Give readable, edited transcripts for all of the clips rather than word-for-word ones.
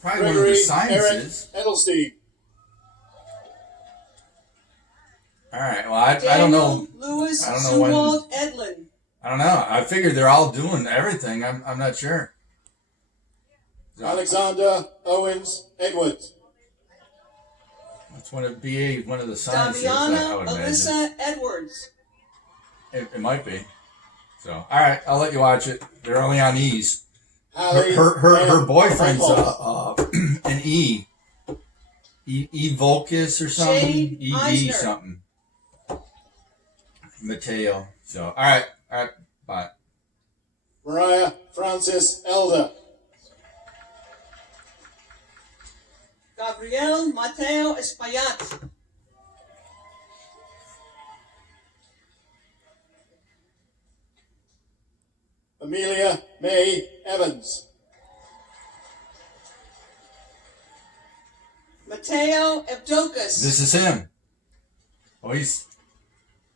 probably one of the sciences. Edelstein. All right. Well, I don't know. Lewis, I don't know when. Edlin. I don't know. I figured they're all doing everything. I'm not sure. So, Alexander Owens Edwards. That's one of the sciences. Daviana I would imagine. Alyssa Edwards. It might be. So, all right, I'll let you watch it. They're only on E's. Her boyfriend's an E. E Volkus or something. Shane EV Eisner. something. Mateo. So, all right, bye. Mariah Francis Elder. Gabriel Mateo Espaillat. Amelia May Evans. Mateo Evdokas. This is him. Oh, he's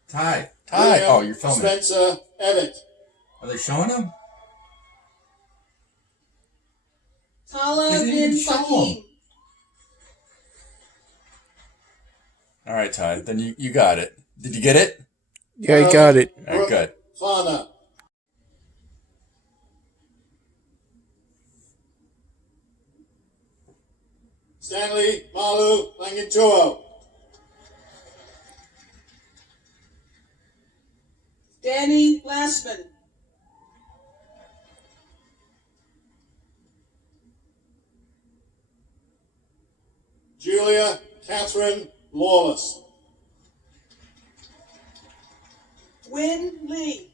Ty. William Oh, you're filming. Spencer Evett. Are they showing him? Tala They didn't bin even show Fahim. him. All right, Ty. Then you got it. Did you get it? Yeah, I got it. All right, good. Fana. Stanley Malu Langinchuo. Danny Glassman. Julia Catherine Lawless. Win Lee.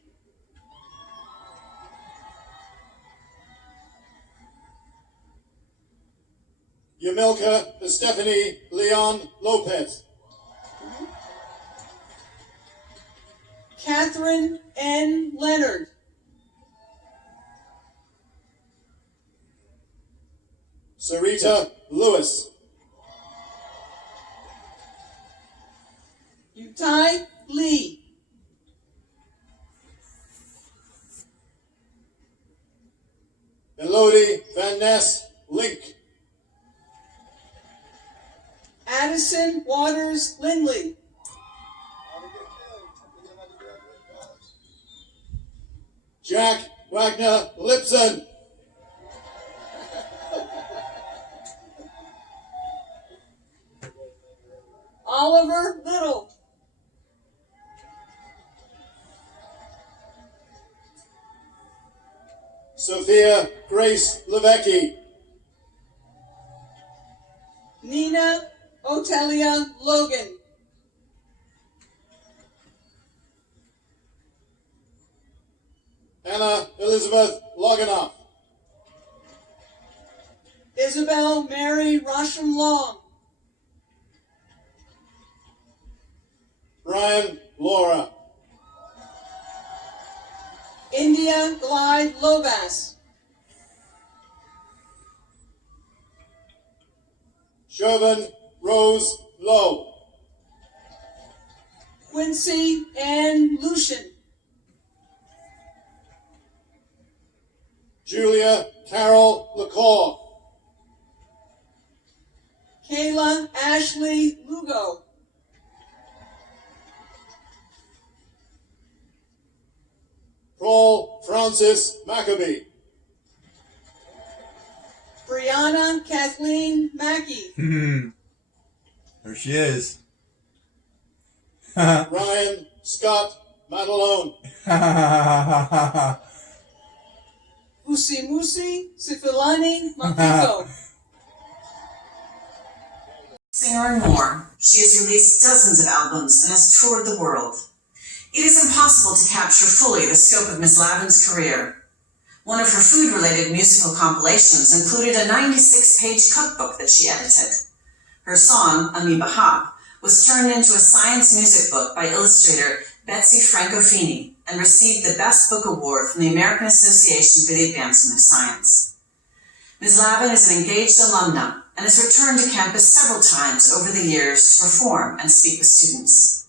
Yamilka Stephanie Leon Lopez. Catherine N. Leonard. Sarita Lewis. Utai Lee. Elodie Van Ness Link. Addison Waters Lindley. Jack Wagner Lipson. Oliver Little. Sophia Grace Levecki. Nina Otelia Logan. Anna Elizabeth Loganoff. Isabel Mary Rosham Long. Brian Laura. India Glide Lobas. Chauvin Rose Lowe. Quincy Ann Lucian. Julia Carol LaCour. Kayla Ashley Lugo. Paul Francis Maccabee. Brianna Kathleen Mackey. There she is. Ryan Scott Madelone. Musi Sifilani Makiko. Singer and more, she has released dozens of albums and has toured the world. It is impossible to capture fully the scope of Ms. Lavin's career. One of her food-related musical compilations included a 96-page cookbook that she edited. Her song, Amoeba Hop, was turned into a science music book by illustrator Betsy Francofini and received the Best Book Award from the American Association for the Advancement of Science. Ms. Lavin is an engaged alumna and has returned to campus several times over the years to perform and speak with students.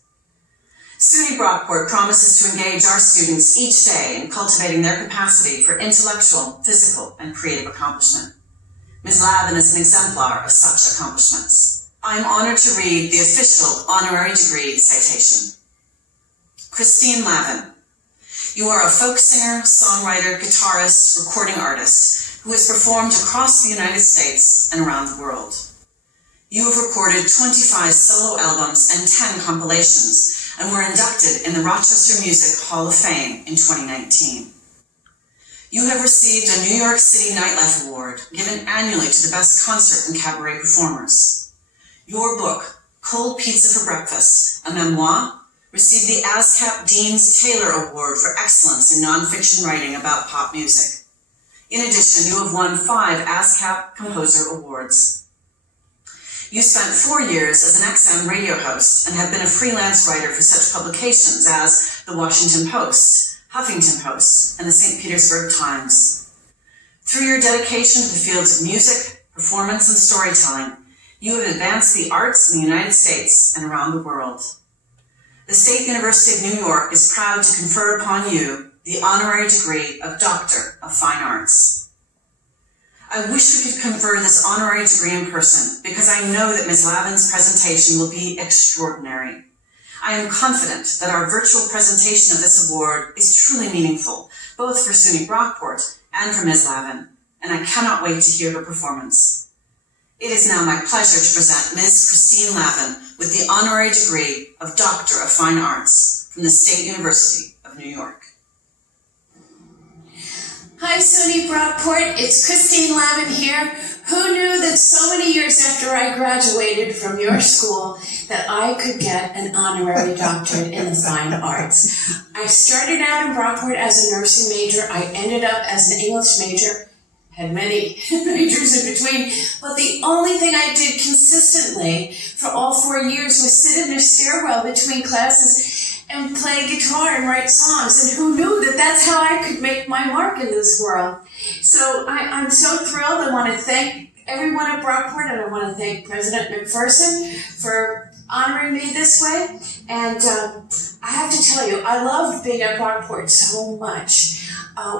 SUNY Brockport promises to engage our students each day in cultivating their capacity for intellectual, physical, and creative accomplishment. Ms. Lavin is an exemplar of such accomplishments. I am honored to read the official honorary degree citation. Christine Lavin, you are a folk singer, songwriter, guitarist, recording artist who has performed across the United States and around the world. You have recorded 25 solo albums and 10 compilations and were inducted in the Rochester Music Hall of Fame in 2019. You have received a New York City Nightlife Award given annually to the best concert and cabaret performers. Your book, Cold Pizza for Breakfast, a memoir, received the ASCAP Dean's Taylor Award for Excellence in Nonfiction Writing about Pop Music. In addition, you have won 5 ASCAP Composer Awards. You spent 4 years as an XM radio host and have been a freelance writer for such publications as The Washington Post, Huffington Post, and the St. Petersburg Times. Through your dedication to the fields of music, performance, and storytelling, you have advanced the arts in the United States and around the world. The State University of New York is proud to confer upon you the honorary degree of Doctor of Fine Arts. I wish we could confer this honorary degree in person because I know that Ms. Lavin's presentation will be extraordinary. I am confident that our virtual presentation of this award is truly meaningful, both for SUNY Brockport and for Ms. Lavin, and I cannot wait to hear her performance. It is now my pleasure to present Ms. Christine Lavin with the honorary degree of Doctor of Fine Arts from the State University of New York. Hi, SUNY Brockport. It's Christine Lavin here. Who knew that so many years after I graduated from your school that I could get an honorary doctorate in the fine arts? I started out in Brockport as a nursing major. I ended up as an English major. Had many majors in between, but the only thing I did consistently for all 4 years was sit in a stairwell between classes and play guitar and write songs. And who knew that that's how I could make my mark in this world? So I'm so thrilled. I want to thank everyone at Brockport, and I want to thank President McPherson for honoring me this way. And I have to tell you, I loved being at Brockport so much.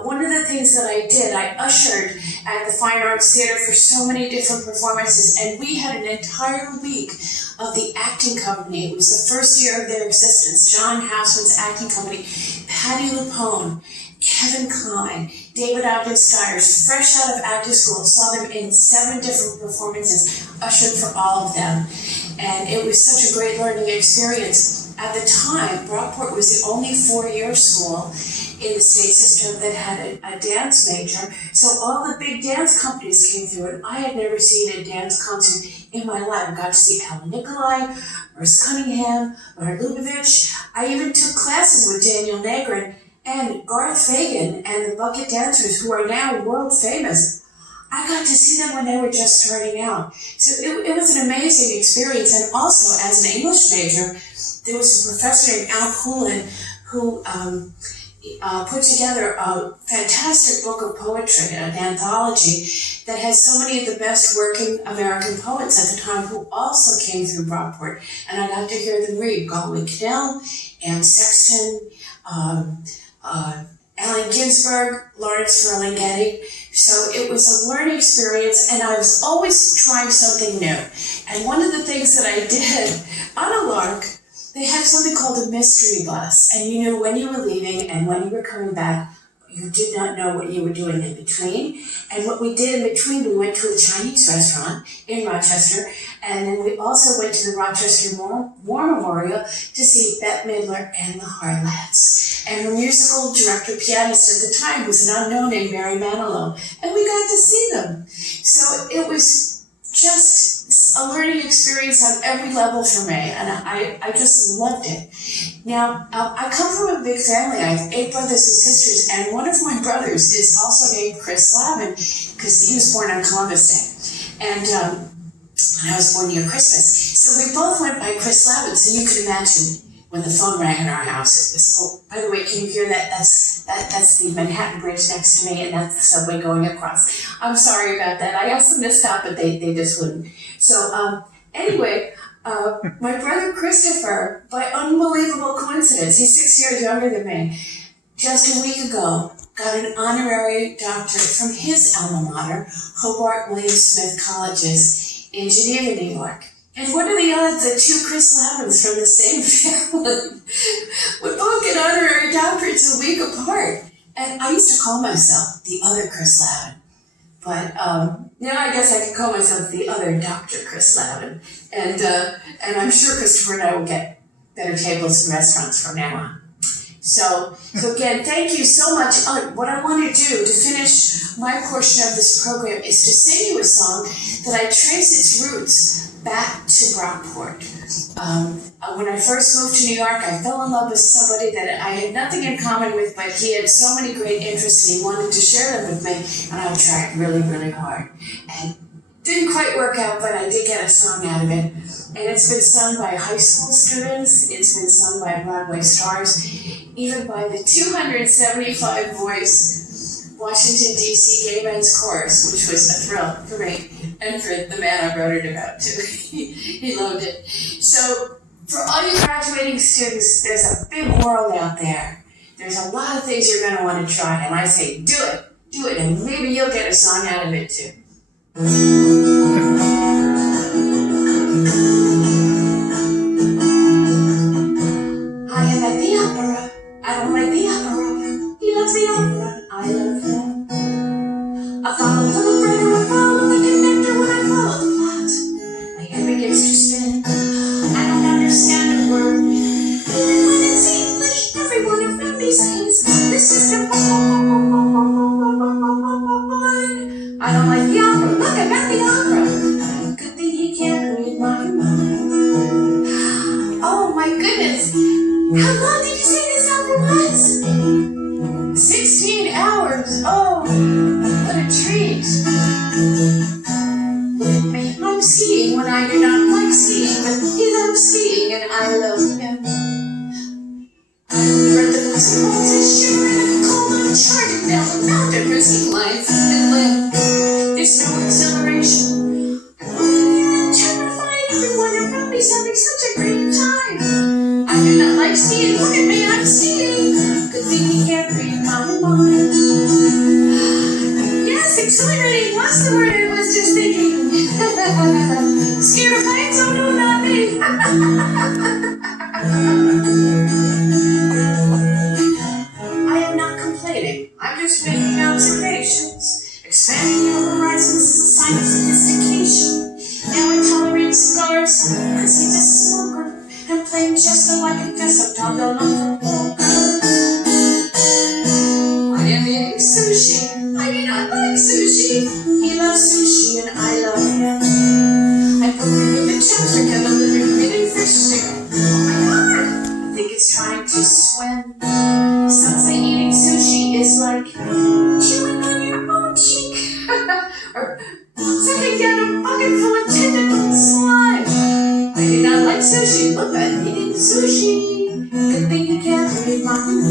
One of the things that I did, I ushered at the Fine Arts Theater for so many different performances, and we had an entire week of the acting company. It was the first year of their existence. John Houseman's acting company, Patti LuPone, Kevin Kline, David Ogden Stiers, fresh out of acting school, saw them in 7 different performances, ushered for all of them. And it was such a great learning experience. At the time, Brockport was the only 4-year school in the state system that had a dance major, so all the big dance companies came through, and I had never seen a dance concert in my life. I got to see Alan Nicolai, Merce Cunningham, Bernard Lubavitch. I even took classes with Daniel Negrin and Garth Fagan and the Bucket Dancers, who are now world famous. I got to see them when they were just starting out. So it was an amazing experience. And also, as an English major, there was a professor named Al Poulin who put together a fantastic book of poetry, an anthology that has so many of the best working American poets at the time who also came through Brockport. And I got to hear them read Galway Kinnell, Anne Sexton, Allen Ginsberg, Lawrence Ferlinghetti. So it was a learning experience, and I was always trying something new. And one of the things that I did on a lark, they had something called a mystery bus, and you knew when you were leaving and when you were coming back. You did not know what you were doing in between. And what we did in between, we went to a Chinese restaurant in Rochester, and then we also went to the Rochester War Memorial to see Bette Midler and the Harlettes. And her musical director pianist at the time was an unknown named Mary Manilow, and we got to see them. So it was just a learning experience on every level for me, and I just loved it. Now, I come from a big family. I have 8 brothers and sisters, and one of my brothers is also named Chris Lavin because he was born on Columbus Day, and I was born near Christmas. So we both went by Chris Lavin, so you can imagine when the phone rang in our house, it was, oh, by the way, can you hear that? That's the Manhattan Bridge next to me, and that's the subway going across. I'm sorry about that. I asked them to stop, but they just wouldn't. So anyway, my brother Christopher, by unbelievable coincidence, he's 6 years younger than me, just a week ago got an honorary doctorate from his alma mater, Hobart William Smith Colleges in Geneva, New York. And what are the odds that two Chris Lavins from the same family would both get honorary doctorates a week apart? And I used to call myself the other Chris Lavin. But now I guess I can call myself the other Dr. Chris Lavin. And I'm sure Christopher and I will get better tables in restaurants from now on. So again, thank you so much. What I want to do to finish my portion of this program is to sing you a song that I trace its roots back to Brockport. When I first moved to New York, I fell in love with somebody that I had nothing in common with, but he had so many great interests and he wanted to share them with me, and I tried really, really hard. And didn't quite work out, but I did get a song out of it. And it's been sung by high school students, it's been sung by Broadway stars, even by the 275 voice Washington, D.C. Gay Men's Chorus, which was a thrill for me and for the man I wrote it about too. He loved it. So for all you graduating students, there's a big world out there. There's a lot of things you're going to want to try, and I say do it, and maybe you'll get a song out of it too. I am at the opera. I don't like the opera. He loves the opera. I love him. I follow the libretto. I follow the conductor when I follow the plot. My head begins to spin. I don't understand a word. Even when it's English, everyone around me sings. This is the I don't like the opera. Look, I'm at the opera. Good thing he can't read my mind. Oh my goodness. How long did you say this opera was? 16 hours. Oh, what a treat. Look at me. I'm skiing when I do not like skiing, but he loves skiing and I love him. I read the books and balls and shiver in the cold. I'm charging down the mountain, risking life and limb. There's no exhilaration. I'm terrified. Everyone around me's having such a great time. I do not like skiing. Look at me, I'm skiing. Good thing he can't read my mind. Yes, exhilarating was the word I was just thinking. Scared of heights? Oh no, not me. I am not complaining. I'm just making observations. Expanding your horizons is a sign of sophistication. Now I tolerate cigars because he's a smoker and playing chess so I can guess I'm talking on poker. I am eating sushi. I do not like sushi. He loves sushi and I love him. I'm cooking with a chopstick and a living breathing fish stick. Oh my god! I think it's trying to swim. Some say eating sushi is like chewing on your own cheek. Or sucking down a bucket full of tentacle slime. I do not like sushi. Look, I'm eating sushi. Good thing you can't read my mind.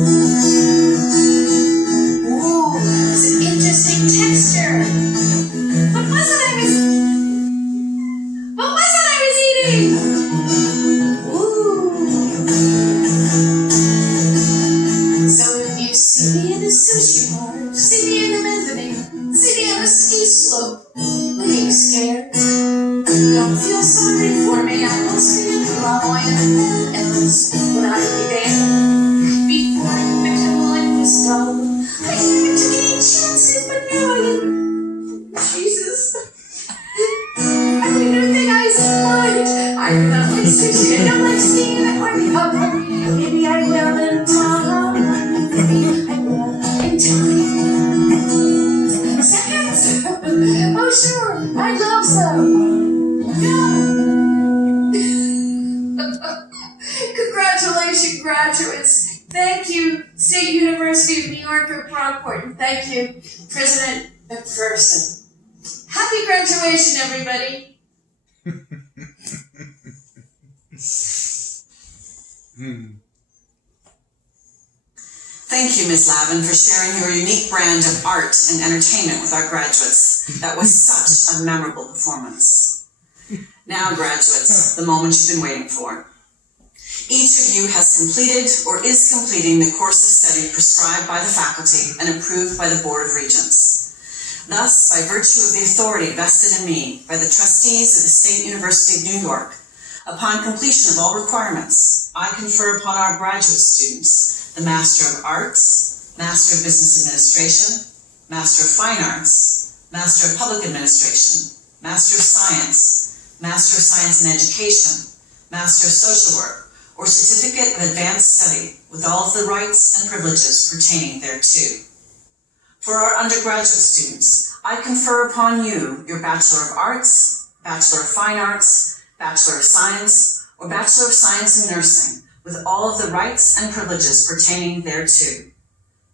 Ooh, it's an interesting texture. What was it I was eating? Ooh. So if you see me in a sushi bar, see me in the mezzanine, see me on a ski slope, looking scared, don't feel sorry for me. I must be in love. I am else would I be there? Before I picked up life was dull, I never took any chances, but now I am. Jesus. I didn't even think I smart. I do not like sushi. I don't like skiing. Maybe I will in time. Maybe I will in time. Seconds? Oh, sure. I love some. Yeah. Congratulations, graduates. Thank you, State University of New York at Brockport. And thank you, President McPherson. Happy graduation, everybody. Thank you, Ms. Lavin, for sharing your unique brand of art and entertainment with our graduates. That was such a memorable performance. Now, graduates, the moment you've been waiting for. Each of you has completed or is completing the course of study prescribed by the faculty and approved by the Board of Regents. Thus, by virtue of the authority vested in me by the trustees of the State University of New York, upon completion of all requirements, I confer upon our graduate students the Master of Arts, Master of Business Administration, Master of Fine Arts, Master of Public Administration, Master of Science, Master of Science in Education, Master of Social Work, or Certificate of Advanced Study with all of the rights and privileges pertaining thereto. For our undergraduate students, I confer upon you your Bachelor of Arts, Bachelor of Fine Arts, Bachelor of Science, or Bachelor of Science in Nursing with all of the rights and privileges pertaining thereto.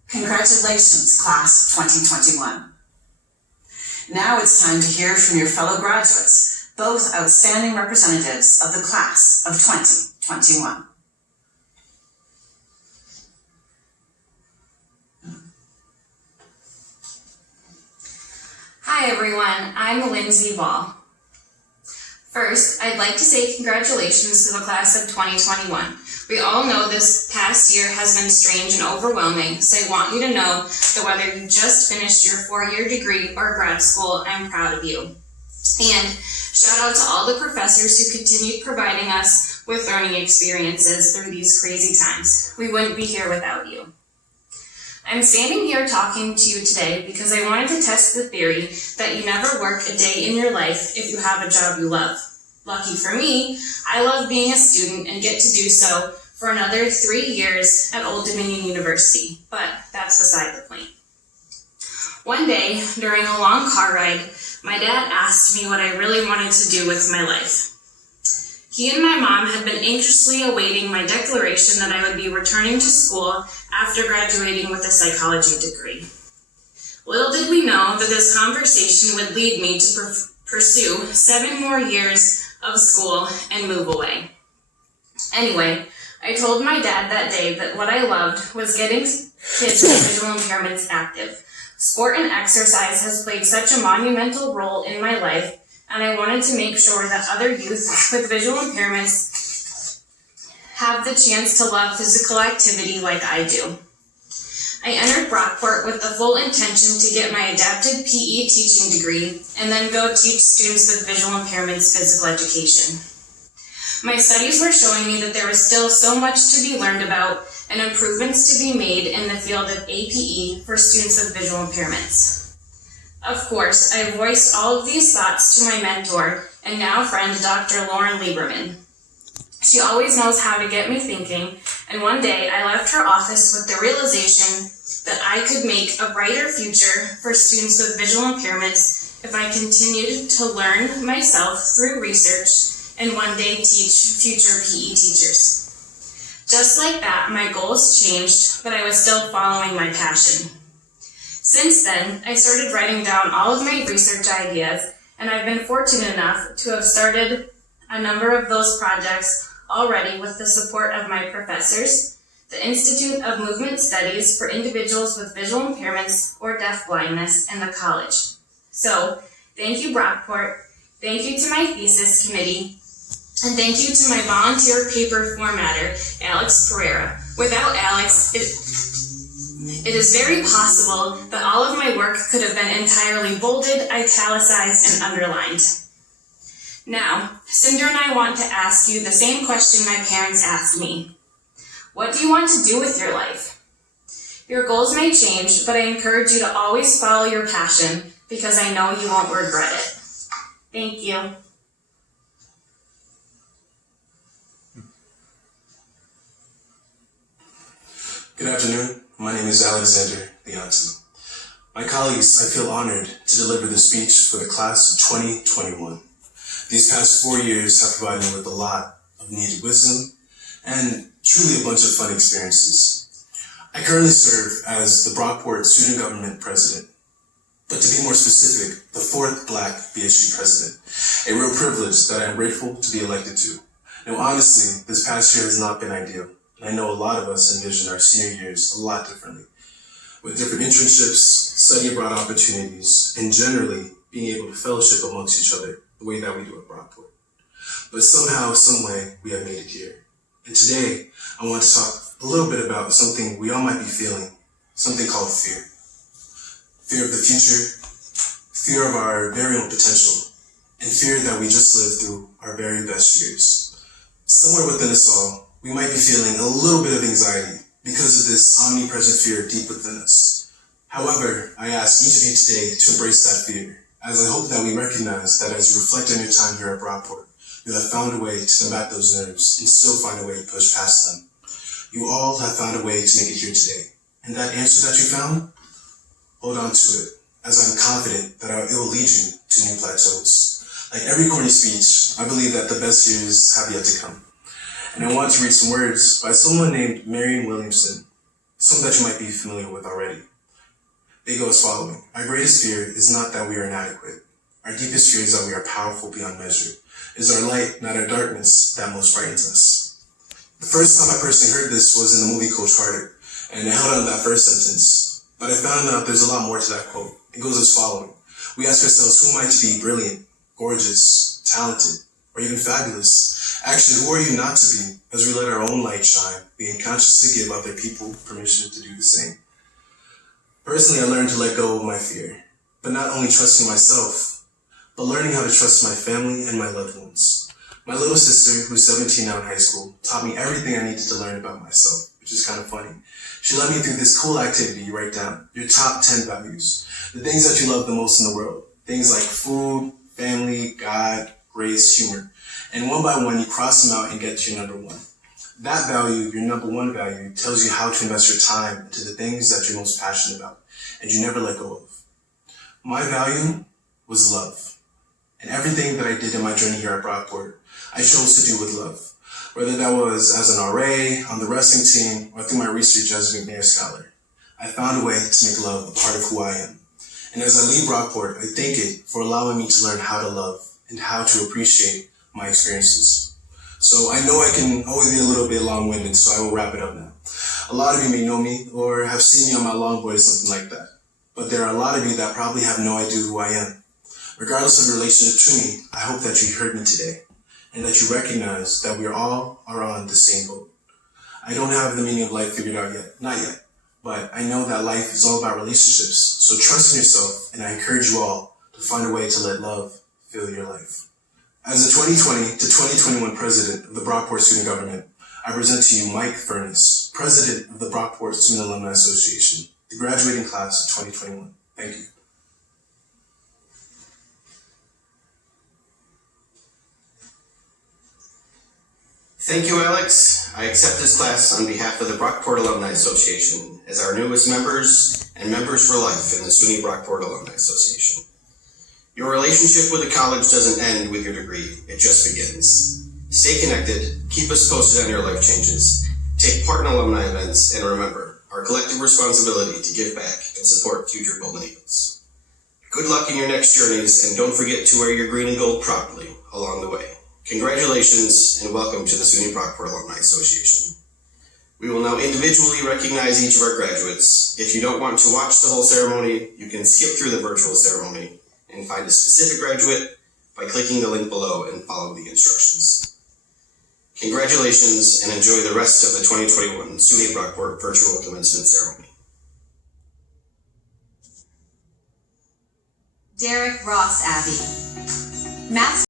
Congratulations, Class of 2021. Now it's time to hear from your fellow graduates, both outstanding representatives of the Class of 2021. Hi everyone, I'm Lindsay Wall. First, I'd like to say congratulations to the Class of 2021. We all know this past year has been strange and overwhelming, so I want you to know that whether you just finished your 4-year degree or grad school, I'm proud of you. And shout out to all the professors who continued providing us with learning experiences through these crazy times. We wouldn't be here without you. I'm standing here talking to you today because I wanted to test the theory that you never work a day in your life if you have a job you love. Lucky for me, I love being a student and get to do so for another 3 years at Old Dominion University, but that's beside the point. One day, during a long car ride, my dad asked me what I really wanted to do with my life. He and my mom had been anxiously awaiting my declaration that I would be returning to school after graduating with a psychology degree. Little did we know that this conversation would lead me to pursue 7 more years of school and move away. Anyway, I told my dad that day that what I loved was getting kids with visual impairments active. Sport and exercise has played such a monumental role in my life, and I wanted to make sure that other youth with visual impairments have the chance to love physical activity like I do. I entered Brockport with the full intention to get my adapted PE teaching degree and then go teach students with visual impairments physical education. My studies were showing me that there was still so much to be learned about and improvements to be made in the field of APE for students with visual impairments. Of course, I voiced all of these thoughts to my mentor and now friend, Dr. Lauren Lieberman. She always knows how to get me thinking, and one day I left her office with the realization that I could make a brighter future for students with visual impairments if I continued to learn myself through research and one day teach future PE teachers. Just like that, my goals changed, but I was still following my passion. Since then, I started writing down all of my research ideas, and I've been fortunate enough to have started a number of those projects already with the support of my professors, the Institute of Movement Studies for individuals with visual impairments or deafblindness in the college. So, thank you Brockport, thank you to my thesis committee, and thank you to my volunteer paper formatter, Alex Pereira. Without Alex, it is very possible that all of my work could have been entirely bolded, italicized, and underlined. Now, Cinder and I want to ask you the same question my parents asked me. What do you want to do with your life? Your goals may change, but I encourage you to always follow your passion because I know you won't regret it. Thank you. Good afternoon. My name is Alexander Leonti. My colleagues, I feel honored to deliver the speech for the class of 2021. These past 4 years have provided me with a lot of needed wisdom and truly a bunch of fun experiences. I currently serve as the Brockport Student Government President, but to be more specific, the 4th Black BSU President, a real privilege that I'm grateful to be elected to. Now honestly, this past year has not been ideal. I know a lot of us envision our senior years a lot differently, with different internships, study abroad opportunities, and generally being able to fellowship amongst each other the way that we do at Brockport. But somehow, some way, we have made it here. And today, I want to talk a little bit about something we all might be feeling, something called fear. Fear of the future, fear of our very own potential, and fear that we just lived through our very best years. Somewhere within us all, we might be feeling a little bit of anxiety because of this omnipresent fear deep within us. However, I ask each of you today to embrace that fear, as I hope that we recognize that as you reflect on your time here at Brockport, you have found a way to combat those nerves and still find a way to push past them. You all have found a way to make it here today, and that answer that you found, hold on to it, as I'm confident that it will lead you to new plateaus. Like every corny speech, I believe that the best years have yet to come. And I want to read some words by someone named Marianne Williamson, some that you might be familiar with already. They go as following. Our greatest fear is not that we are inadequate. Our deepest fear is that we are powerful beyond measure. It is our light, not our darkness, that most frightens us. The first time I personally heard this was in the movie Coach Carter, and I held on to that first sentence. But I found out there's a lot more to that quote. It goes as following. We ask ourselves, who am I to be brilliant, gorgeous, talented, or even fabulous? Actually, who are you not to be, as we let our own light shine, being conscious to give other people permission to do the same? Personally, I learned to let go of my fear, but not only trusting myself, but learning how to trust my family and my loved ones. My little sister, who's 17 now in high school, taught me everything I needed to learn about myself, which is kind of funny. She led me through this cool activity you write down, your top 10 values, the things that you love the most in the world, things like food, family, God, grace, humor. And one by one, you cross them out and get to your number one. That value, your number one value, tells you how to invest your time into the things that you're most passionate about, and you never let go of. My value was love. And everything that I did in my journey here at Brockport, I chose to do with love. Whether that was as an RA, on the wrestling team, or through my research as a McNair scholar. I found a way to make love a part of who I am. And as I leave Brockport, I thank it for allowing me to learn how to love and how to appreciate my experiences. So I know I can always be a little bit long-winded, so I will wrap it up now. A lot of you may know me or have seen me on my longboard or something like that. But there are a lot of you that probably have no idea who I am. Regardless of your relationship to me, I hope that you heard me today and that you recognize that we all are on the same boat. I don't have the meaning of life figured out yet, not yet, but I know that life is all about relationships, so trust in yourself, and I encourage you all to find a way to let love fill your life. As the 2020 to 2021 president of the Brockport Student Government, I present to you Mike Furness, president of the Brockport Student Alumni Association, the graduating class of 2021. Thank you. Thank you, Alex. I accept this class on behalf of the Brockport Alumni Association as our newest members and members for life in the SUNY Brockport Alumni Association. Your relationship with the college doesn't end with your degree, it just begins. Stay connected, keep us posted on your life changes, take part in alumni events, and remember our collective responsibility to give back and support future Golden Eagles. Good luck in your next journeys, and don't forget to wear your green and gold proudly along the way. Congratulations and welcome to the SUNY Brockport Alumni Association. We will now individually recognize each of our graduates. If you don't want to watch the whole ceremony, you can skip through the virtual ceremony and find a specific graduate by clicking the link below and follow the instructions. Congratulations and enjoy the rest of the 2021 SUNY Brockport virtual commencement ceremony. Derek Ross Abbey. Math